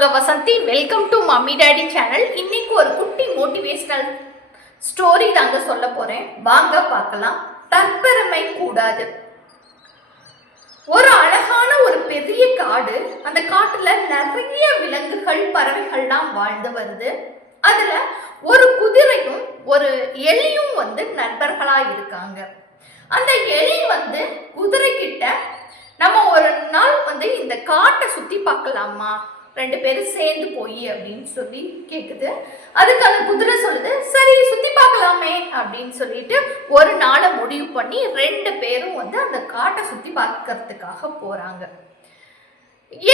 உங்க Vasanthi welcome to mummy daddy channel இன்னைக்கு ஒரு குட்டி மோட்டிவேஷனல் ஸ்டோரி தாங்க சொல்ல போறேன். வாங்க பார்க்கலாம். தற்பெருமை கூடாது. ஒரு அழகான ஒரு பெரிய காடு அந்த காட்டுல நிறைய விலங்குகள் பறவைகள்லாம் வாழ்ந்து வருது. அதுல ஒரு குதிரையும் ஒரு எலியும் வந்து நண்பர்களா இருக்காங்க. அந்த எலி வந்து குதிரை கிட்ட நம்ம ஒரு நாள் வந்து இந்த காட்டை சுத்தி பார்க்கலாமா? ரெண்டு பேரும் சேர்ந்து போய் அப்படின்னு சொல்லி கேட்குது அதுக்கு அந்த குதிரை சொல்லுது சரி சுற்றி பார்க்கலாமே அப்படின்னு சொல்லிட்டு ஒரு நாளை முடிவு பண்ணி ரெண்டு பேரும் வந்து அந்த காட்டை சுற்றி பார்க்கறதுக்காக போகிறாங்க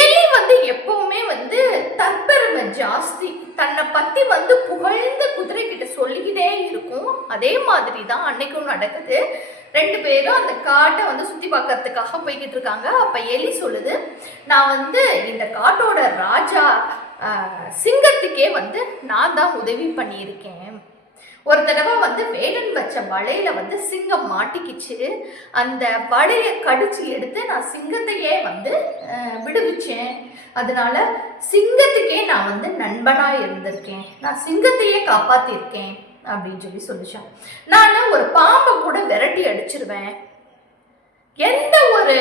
எலி வந்து எப்பவுமே வந்து தற்பெருமை ஜாஸ்தி. தன்னை பற்றி வந்து புகழ்ந்த குதிரை கிட்ட சொல்லிக்கிட்டே இருக்கும். அதே மாதிரி தான் அன்னைக்கும் நடக்குது. ரெண்டு பேரும் அந்த காட்டை வந்து சுற்றி பார்க்கறதுக்காக போய்கிட்டு இருக்காங்க. அப்போ எலி சொல்லுது நான் வந்து இந்த காட்டோட ராஜா சிங்கத்துக்கே வந்து நான் தான் உதவி பண்ணியிருக்கேன். ஒரு தடவை வந்து வேடன் வச்ச வலையில வந்து சிங்கம் மாட்டிக்கிச்சு. அந்த வலையை கடிச்சு எடுத்து நான் சிங்கத்தையே வந்து விடுவிச்சேன். அதனால சிங்கத்துக்கே நான் வந்து நண்பனாக இருந்திருக்கேன். நான் சிங்கத்தையே காப்பாத்திருக்கேன். அப்படின்னு சொல்லி சொல்லிச்சான். நான் ஒரு வச்சிருவேன். எந்த ஒரு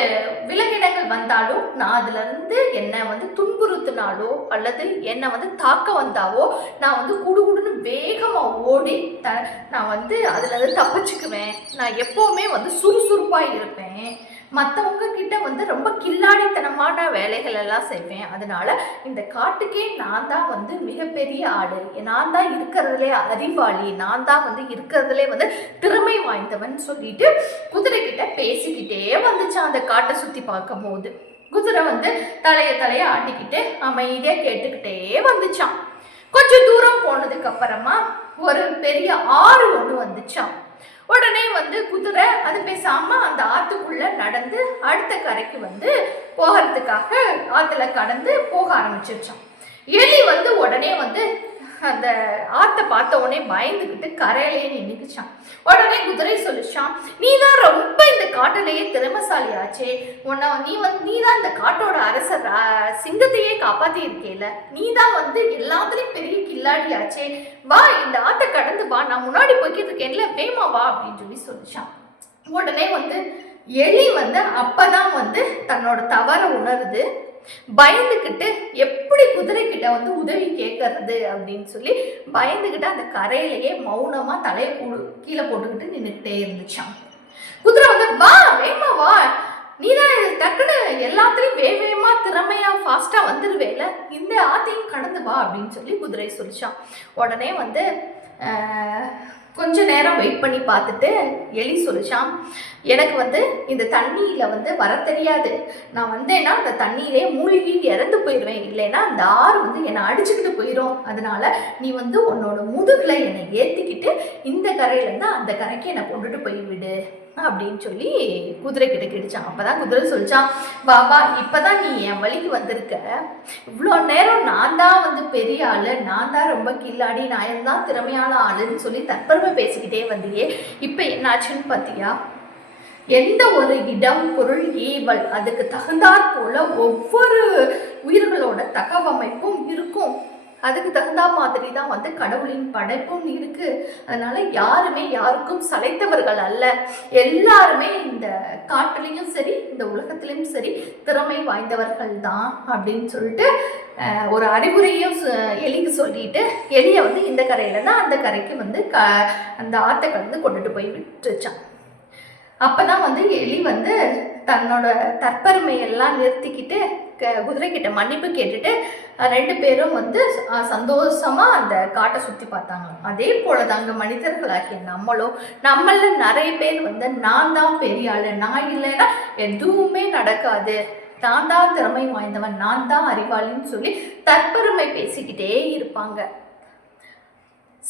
விலங்கினங்கள் வந்தாலும் நான் அதுல இருந்து என்னை வந்து துன்புறுத்தினாலோ அல்லது என்னை வந்து தாக்க வந்தாவோ நான் வந்து குடுகுடுன்னு வேகமா ஓடி த நான் வந்து அதுல இருந்து தப்பிச்சுக்குவேன். நான் எப்பவுமே வந்து சுறுசுறுப்பா இருப்பேன். மற்றவங்க கிட்ட வந்து ரொம்ப கில்லாடித்தனமான வேலைகள் எல்லாம் செய்வேன். அதனால இந்த காட்டுக்கே நான் தான் வந்து மிகப்பெரிய ஆடு. நான் தான் இருக்கிறதுலே அறிவாளி. நான் தான் வந்து இருக்கிறதுலே வந்து திறமை வாய்ந்தவன் சொல்லிட்டு குதிரை கிட்ட பேசிக்கிட்டே வந்துச்சான் அந்த காட்டை சுத்தி பார்க்கும் போது குதிரை வந்து தலைய தலைய ஆட்டிக்கிட்டு அமைதியா கேட்டுக்கிட்டே வந்துச்சான். கொஞ்சம் தூரம் போனதுக்கு அப்புறமா ஒரு பெரிய ஆறு ஒன்று வந்துச்சான் உடனே வந்து குதிரை அது பேசாம அந்த ஆத்துக்குள்ள நடந்து அடுத்த கரைக்கு வந்து போகிறதுக்காக ஆத்துல கடந்து போக ஆரம்பிச்சிருச்சான் எலி வந்து உடனே வந்து அந்த ஆத்தை பார்த்த உடனே பயந்துக்கிட்டு கரையிலேயே நின்றுக்குச்சான் உடனே குதிரை சொல்லிச்சான் நீ தான் ரொம்ப இந்த காட்டிலேயே திறமசாலி ஆச்சே உன்னை நீ வந்து நீ தான் இந்த காட்டோட அரசர் சிங்கத்தையே காப்பாத்தி இருக்கேல நீ தான் வந்து எல்லாத்துலேயும் பெரிய கில்லாடி ஆச்சே வா இந்த ஆத்தை கடந்து வா நான் முன்னாடி போய்கிட்டு இருக்கேன்ல வேமா வா அப்படின்னு சொல்லி சொல்லிச்சான். உடனே வந்து எலி வந்து அப்பதான் வந்து தன்னோட தவற உணருது. பயந்துக்கிட்டு எப்படி குதிரை கிட்ட வந்து உதவி கேட்கறது அப்படின்னு சொல்லி பயந்துக்கிட்டு அந்த கரையிலேயே மௌனமா தலையை கூடு கீழே போட்டுக்கிட்டு நின்றுக்கிட்டே இருந்துச்சான் குதிரை வந்து வா வேமா வா. நீ தான் டக்குன்னு எல்லாத்துலேயும் வேக வேகமா திறமையா ஃபாஸ்டா வந்துடுவேல இந்த ஆத்தையும் கடந்து வா அப்படின்னு சொல்லி குதிரை சொல்லிச்சான் உடனே வந்து கொஞ்ச நேரம் வெயிட் பண்ணி பார்த்துட்டு எலி சொல்லிச்சான் எனக்கு வந்து இந்த தண்ணியில் வந்து வர தெரியாது. நான் வந்தேன்னா அந்த தண்ணியிலே மூழ்கி இறந்து போயிடுவேன். இல்லைன்னா அந்த ஆறு வந்து என்னை அடிச்சுக்கிட்டு போயிடும் அதனால நீ வந்து உன்னோட முதுகில் என்னை ஏற்றிக்கிட்டு இந்த கரையிலேருந்து அந்த கரைக்கு என்னை கொண்டுட்டு போய் விடு. அப்படின்னு சொல்லி குதிரை கிட்ட கிடைச்சான் அப்பதான் குதிரை சொல்லிச்சான் பாபா இப்பதான் நீ என் வழிக்கு வந்திருக்க. இவ்வளோ நேரம் நான் தான் வந்து பெரிய ஆளு நான் தான் ரொம்ப கில்லாடி நான் தான் திறமையான ஆளுன்னு சொல்லி தற்பெருமை பேசிக்கிட்டே வந்தியே. இப்போ என்னாச்சுன்னு பார்த்தியா எந்த ஒரு இடம் பொருள் ஏவல் அதுக்கு தகுந்தாற் போல ஒவ்வொரு உயிர்களோட தகவமைப்பும் இருக்கும். அதுக்கு தகுந்த மாதிரி தான் வந்து கடவுளின் படைப்பும் இருக்கு. அதனால யாருமே யாருக்கும் சளைத்தவர்கள் அல்ல. எல்லாருமே இந்த காட்டுலேயும் சரி இந்த உலகத்திலையும் சரி திறமை வாய்ந்தவர்கள் தான் அப்படின்னு சொல்லிட்டு ஒரு அறிவுரையும் எலிக்கு சொல்லிட்டு எலியை வந்து இந்த கரையில தான் அந்த கரைக்கு வந்து க அந்த ஆத்தை கலந்து கொண்டுட்டு போய் விட்டுருச்சான். அப்போ தான் வந்து எலி வந்து தன்னோட தற்பெருமையெல்லாம் நிறுத்திக்கிட்டு குதிரைக்கிட்ட மன்னிப்பு கேட்டுட்டு ரெண்டு பேரும் வந்து சந்தோஷமாக சந்தோஷமா அந்த காட்டை சுத்தி பார்த்தாங்க. அதே போலதாங்க மனிதர்களாகிய நம்மளும் நம்மள நிறைய பேர் வந்து நான் தான் பெரிய ஆளு நான் இல்லைன்னா எதுவுமே நடக்காது. நான் தான் திறமை வாய்ந்தவன் நான் தான் அறிவாளின்னு சொல்லி தற்பெருமை பேசிக்கிட்டே இருப்பாங்க.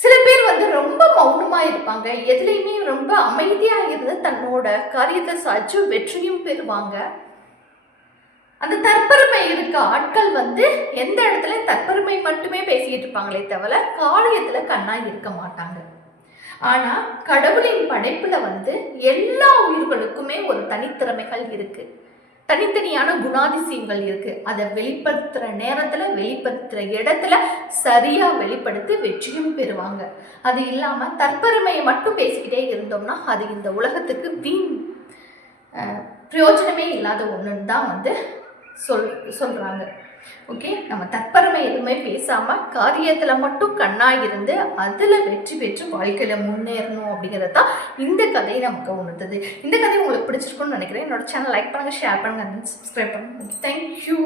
சில பேர் வந்து ரொம்ப மௌனமா இருப்பாங்க. எதுலேயுமே ரொம்ப அமைதியாக இருந்து தன்னோட காரியத்தை சாதிச்சு வெற்றியும் பெறுவாங்க. அந்த தற்பெருமை இருக்க. ஆட்கள் வந்து எந்த இடத்துல தற்பெருமை மட்டுமே பேசிக்கிட்டு இருப்பாங்களே தவிர காரியத்துல கண்ணா இருக்க மாட்டாங்க. ஆனா கடவுளின் படைப்புல வந்து எல்லா உயிர்களுக்குமே ஒரு தனித்திறமைகள் இருக்கு. தனித்தனியான குணாதிசயங்கள் இருக்கு. அதை வெளிப்படுத்துற நேரத்துல வெளிப்படுத்துற இடத்துல சரியா வெளிப்படுத்தி வெற்றியும் பெறுவாங்க. அது இல்லாம தற்பெருமையை மட்டும் பேசிக்கிட்டே இருந்தோம்னா அது இந்த உலகத்துக்கு வீண் பிரயோஜனமே இல்லாத ஒன்றுன்னு தான் வந்து சொல் சொல்கிறாங்க ஓகே நம்ம தற்பரமை எதுவுமே பேசாமல் காரியத்தில் மட்டும் கண்ணாக இருந்து அதில் வெற்றி பெற்று வாழ்க்கையில் முன்னேறணும் அப்படிங்கிறது தான் இந்த கதை நமக்கு உணர்ந்தது இந்த கதை உங்களுக்கு பிடிச்சிருக்கும்னு நினைக்கிறேன். என்னோட சேனல் லைக் பண்ணுங்கள் ஷேர் பண்ணுங்க சப்ஸ்கிரைப் பண்ணுங்க. Thank you